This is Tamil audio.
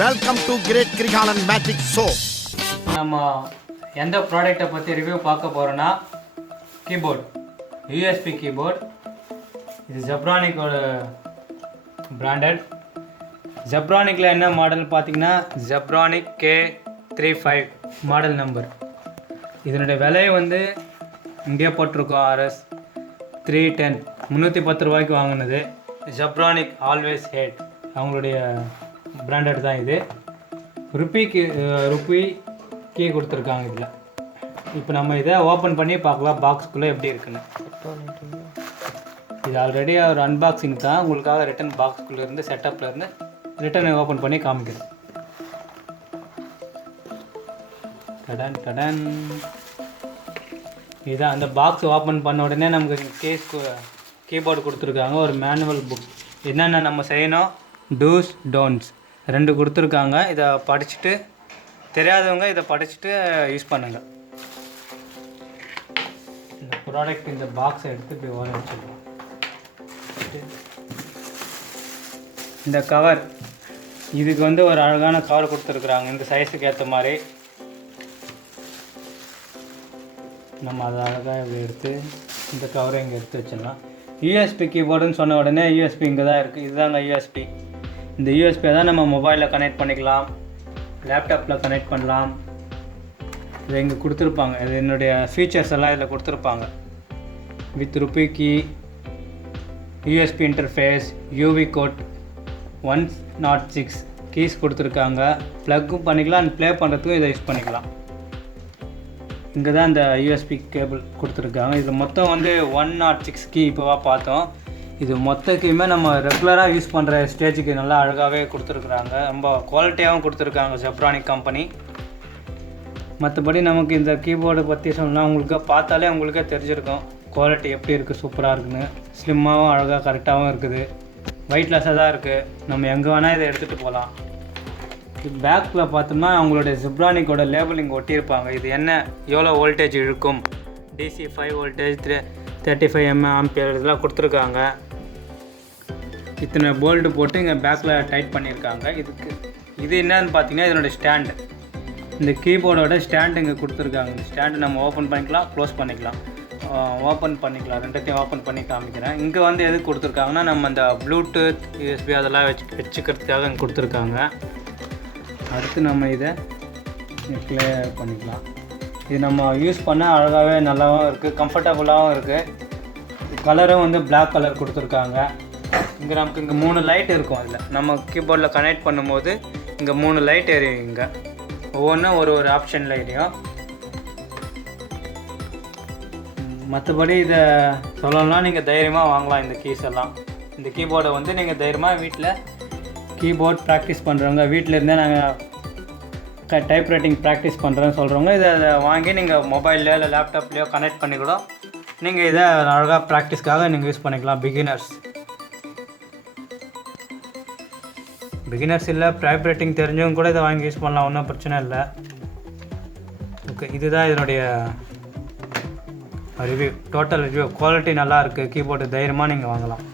Welcome to great Kirikalan magic show. நம்ம எந்த ப்ராடக்ட்டை பற்றி ரிவ்யூ பார்க்க போகிறோன்னா கீபோர்ட், யூஎஸ்பி கீபோர்ட். இது ஜெப்ரானிக்கோட பிராண்டட். ஜெப்ரானிக்கில் என்ன மாடல் பார்த்தீங்கன்னா ஜெப்ரானிக் K35 மாடல் நம்பர். இதனுடைய விலை வந்து இங்கே போட்டிருக்கோம் RS 310 310 ரூபாய்க்கு வாங்கினது. ஜெப்ரானிக் ஆல்வேஸ் ஹேட் அவங்களுடைய பிராண்டட் தான் இது. ருப்பி கீ கொடுத்துருக்காங்க இதில். இப்போ நம்ம இதை ஓப்பன் பண்ணி பார்க்கலாம் பாக்ஸ்குள்ளே எப்படி இருக்குன்னு. இது ஆல்ரெடி ஒரு அன்பாக்சிங் தான், உங்களுக்காக ரிட்டன் பாக்ஸ்குள்ளே இருந்து செட்டப்பில் இருந்து ரிட்டனை ஓப்பன் பண்ணி காமிக்கிறேன். கடன் கடன் இதுதான் அந்த பாக்ஸ். ஓப்பன் பண்ண உடனே நமக்கு கீபோர்டு கொடுத்துருக்காங்க, ஒரு மேனுவல் புக். என்னென்ன நம்ம செய்யணும், டூஸ் டோன்ட்ஸ் 2 கொடுத்துருக்காங்க. இதை படிச்சுட்டு தெரியாதவங்க இதை படிச்சுட்டு யூஸ் பண்ணுங்கள். இந்த ப்ராடக்ட் இந்த பாக்ஸை எடுத்து இப்படி ஓர வச்சுக்கலாம். இந்த கவர், இதுக்கு வந்து ஒரு அழகான கவர் கொடுத்துருக்குறாங்க இந்த சைஸுக்கு ஏற்ற மாதிரி. நம்ம அதை அழகாக இப்படி எடுத்து இந்த கவரை இங்கே எடுத்து வச்சிடலாம். யூஎஸ்பி கீபோர்டுன்னு சொன்ன உடனே யூஎஸ்பி இங்கே தான் இருக்குது. இதுதாங்க யூஎஸ்பி. இந்த யூஎஸ்பியை தான் நம்ம மொபைலில் கனெக்ட் பண்ணிக்கலாம், லேப்டாப்பில் கனெக்ட் பண்ணலாம். இதை இங்கே கொடுத்துருப்பாங்க. இது என்னுடைய ஃபீச்சர்ஸ் எல்லாம் இதில் கொடுத்துருப்பாங்க. With rupee key, USB interface, UV coat, 106 keys கொடுத்துருக்காங்க. ப்ளக்கும் பண்ணிக்கலாம் அண்ட் ப்ளே பண்ணுறதுக்கும் இதை யூஸ் பண்ணிக்கலாம். இங்கே தான் இந்த யூஎஸ்பி கேபிள் கொடுத்துருக்காங்க. இது மொத்தம் வந்து 106 கீ இப்போவா பார்த்தோம். இது மொத்த கீயுமே நம்ம ரெகுலராக யூஸ் பண்ணுற ஸ்டேஜுக்கு நல்லா அழகாகவே கொடுத்துருக்குறாங்க. ரொம்ப குவாலிட்டியாகவும் கொடுத்துருக்காங்க ஜெப்ரானிக் கம்பெனி. மற்றபடி நமக்கு இந்த கீபோர்டை பற்றி சொன்னால் உங்களுக்கு பார்த்தாலே உங்களுக்கே தெரிஞ்சிருக்கும் குவாலிட்டி எப்படி இருக்குது, சூப்பராக இருக்குன்னு. ஸ்லிம்மாகவும் அழகாக கரெக்டாகவும் இருக்குது, வெயிட்லெஸ்ஸாக தான் இருக்குது. நம்ம எங்கே வேணால் இதை எடுத்துகிட்டு போகலாம். பேக்கில் பார்த்தோம்னா அவங்களுடைய ஜெப்ரானிக்கோட லேபிளிங் ஒட்டியிருப்பாங்க. இது என்ன எவ்வளோ வோல்டேஜ் இழுக்கும், DC 5 வோல்டேஜ் 35 mAh இதெல்லாம் கொடுத்துருக்காங்க. இத்தனை போல்டு போட்டு இங்கே பேக்கில் டைட் பண்ணியிருக்காங்க. இது என்னன்னு பார்த்தீங்கன்னா இதனுடைய ஸ்டாண்டு. இந்த கீபோர்டோட ஸ்டாண்டு இங்கே கொடுத்துருக்காங்க. இந்த ஸ்டாண்டு நம்ம ஓப்பன் பண்ணிக்கலாம், க்ளோஸ் பண்ணிக்கலாம், ஓப்பன் பண்ணிக்கலாம். ரெண்டுத்தையும் ஓப்பன் பண்ணி காமிக்கிறேன். இங்கே வந்து எது கொடுத்துருக்காங்கன்னா நம்ம அந்த ப்ளூடூத் USB அதெல்லாம் வச்சுக்கிறதுக்காக இங்கே கொடுத்துருக்காங்க. அடுத்து நம்ம இதை ப்ளே பண்ணிக்கலாம். இது நம்ம யூஸ் பண்ண அழகாகவே நல்லாவும் இருக்குது, கம்ஃபர்டபுளாகவும் இருக்குது. கலரும் வந்து பிளாக் கலர் கொடுத்துருக்காங்க. இங்கே நமக்கு இங்கே 3 லைட் இருக்கும். அதில் நம்ம கீபோர்டில் கனெக்ட் பண்ணும்போது இங்கே 3 லைட் எரியும். இங்கே ஒவ்வொன்றும் ஒரு ஆப்ஷனில் எரியும். மற்றபடி இதை சொல்லணும்னா நீங்கள் தைரியமாக வாங்கலாம் இந்த கீஸ் எல்லாம். இந்த கீபோர்டை வந்து நீங்கள் தைரியமாக வீட்டில் கீபோர்ட் ப்ராக்டிஸ் பண்ணுறவங்க, வீட்டில் இருந்தே நாங்கள் டைப் ரைட்டிங் ப்ராக்டிஸ் பண்ணுறேன்னு சொல்கிறவங்க இதை வாங்கி நீங்கள் மொபைல்லையோ இல்லை லேப்டாப்லேயோ கனெக்ட் பண்ணி கூட நீங்கள் இதை அழகாக ப்ராக்டிஸ்க்காக நீங்கள் யூஸ் பண்ணிக்கலாம். பிகினர்ஸ் இல்லை, டைப் ரைட்டிங் தெரிஞ்சவங்க கூட இதை வாங்கி யூஸ் பண்ணலாம், ஒன்றும் பிரச்சனை இல்லை. ஓகே, இதுதான் இதனுடைய ரிவ்யூ, டோட்டல் ரிவ்யூ. குவாலிட்டி நல்லா இருக்குது. கீபோர்டு தைரியமாக நீங்கள் வாங்கலாம்.